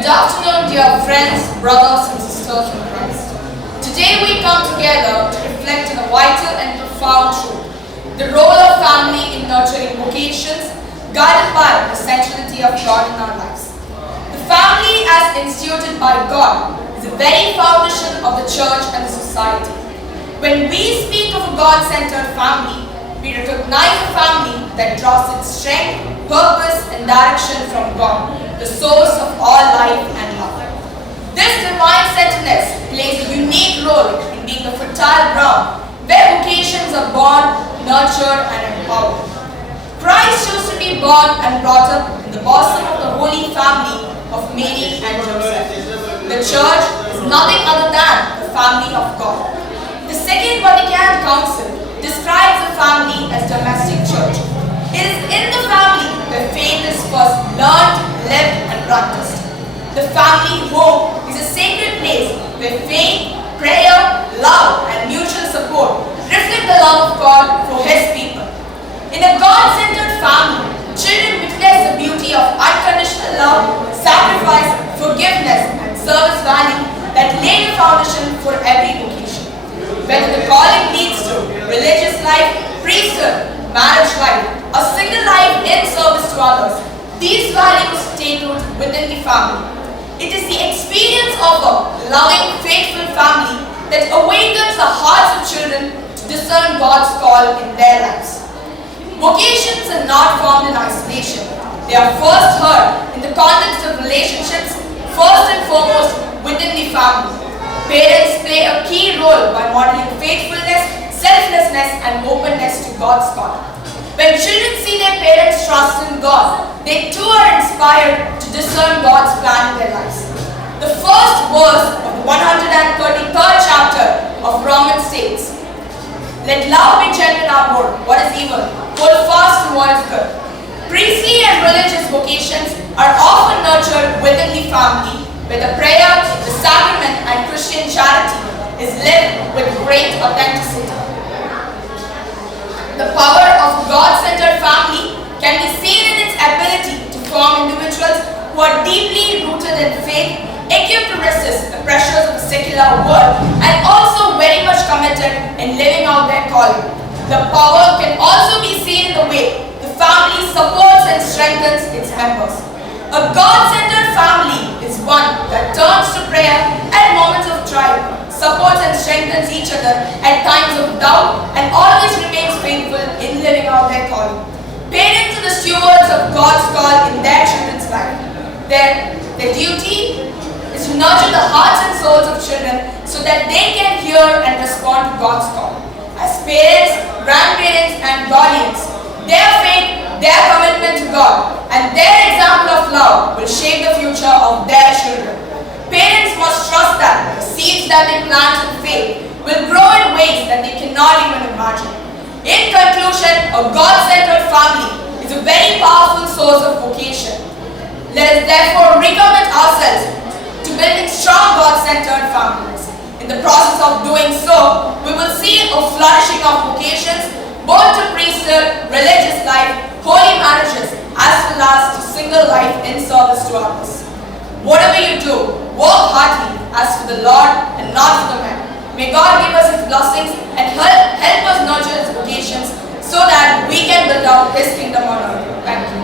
Good afternoon, dear friends, brothers and sisters in Christ. Today we come together to reflect on a vital and profound truth, the role of family in nurturing vocations, guided by the centrality of God in our lives. The family, as instituted by God, is the very foundation of the church and the society. When we speak of a God-centered family, we recognize a family that draws its strength, purpose and direction from God, the source of all life and love. This divine centeredness plays a unique role in being the fertile ground where vocations are born, nurtured and empowered. Christ chose to be born and brought up in the bosom of the holy family of Mary and Joseph. The church is nothing other than the family of God. The Second Vatican Council describes the family as domestic church. It is in the family where faith is first learned, lived and practiced. The family home is a sacred place where faith, prayer, love and mutual support reflect the love of God for His people. In a God-centered family, children witness the beauty of unconditional love, sacrifice, forgiveness and service value that lay the foundation for every vocation. Whether the calling leads to religious life, priesthood, marriage life, or single life in service to others, these values take root within the family. It is the experience of a loving, faithful family that awakens the hearts of children to discern God's call in their lives. Vocations are not formed in isolation. They are first heard in the context of relationships, first and foremost within the family. Parents play a key role by modeling faithfulness, selflessness and openness to God's call. When children see their parents trust in God, they too are inspired to discern God's plan in their lives. The first verse of the 133rd chapter of Romans states, "Let love be genuine outward, what is evil, hold fast to what is good." Priestly and religious vocations are often nurtured within the family, where the prayer, the sacrament and Christian charity is lived with great authenticity. The power of God-centered family can be seen in its ability to form individuals who are deeply rooted in faith, equipped to resist the pressures of the secular world, and also very much committed in living out their calling. The power can also be seen in the way the family supports and strengthens its members. A God-centered family is one that turns to prayer at moments of trial, supports and strengthens each other at times of doubt, and always remains faithful in living out their calling. Parents are the stewards of God's call in their children's life. Their duty is to nurture the hearts and souls of children so that they can hear and respond to God's call. As parents, grandparents and guardians, their faith, their commitment to God, and their example of love will shape the future of their children. Parents must trust that the seeds that they plant in faith will grow in ways that they cannot even imagine. In conclusion, a God-centered family is a very powerful source of vocation. Let us therefore recommit ourselves to building strong God-centered families. In the process of doing so, we will see a flourishing of vocations, both to priesthood, religious life, holy marriages, as well as to single life in service to others. Whatever you do, work heartily as for the Lord and not for the men. May God give us His blessings and help us nurture His vocations so that we can build out His kingdom on earth. Thank you.